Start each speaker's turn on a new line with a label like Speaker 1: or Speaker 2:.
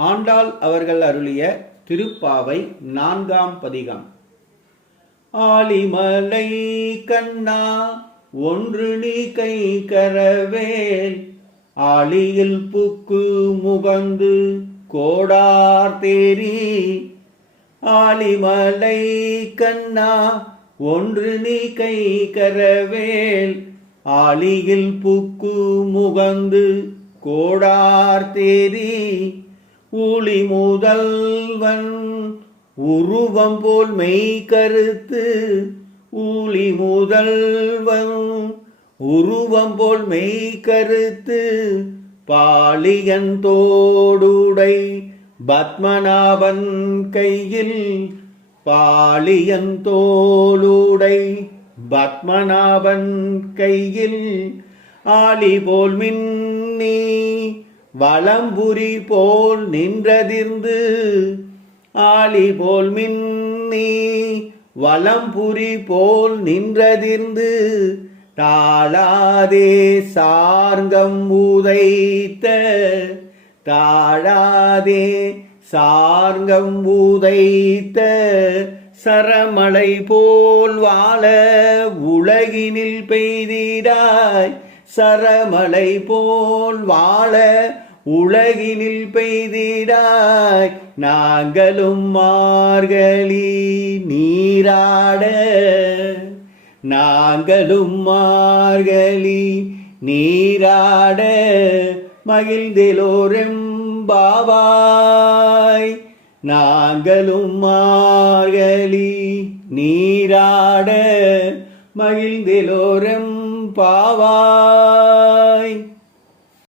Speaker 1: ஆண்டாள் அவர்கள் அருளிய திருப்பாவை நான்காம் பதிகம். ஆலிமலை கண்ணா ஒன்று நீ கை கரவேல் ஆளியில் புக்கு முகந்து கோடார் தேரி ஆலிமலை கண்ணா ஒன்று நீ கை கரவேல் ஆளியில் புக்கு முகந்து கோடார் தேரி ஊழி முதல்வன் உருவம் போல் மெய் கருத்து. ஊழி முதல்வன் உருவம் போல் மெய் கருத்து. பாலியன் தோடுடை பத்மநாபன் கையில். பாலியன் தோளுடை பத்மநாபன் கையில். ஆளி போல் மின்னி வளம்புரி போல் நின்றதிர்ந்து ஆளி போல் மின்னி வளம்புரி போல் நின்றதிர்ந்து தாழாதே சார்கம் உதைத்த தாழாதே சார்கம் உதைத்த சரமலை போல் வாழ உலகினில் பெய்திடாய் சரமலை போல் வாழ உலகினில் பெய்திடாய். நாங்களும் மார்கழி நீராட. நாங்களும் மார்கழி நீராட. மகிழ்ந்திலோரெம்பாவாய். நாங்களும் மார்கழி நீராட. மகிழ்ந்தெலோரெம் பாவா.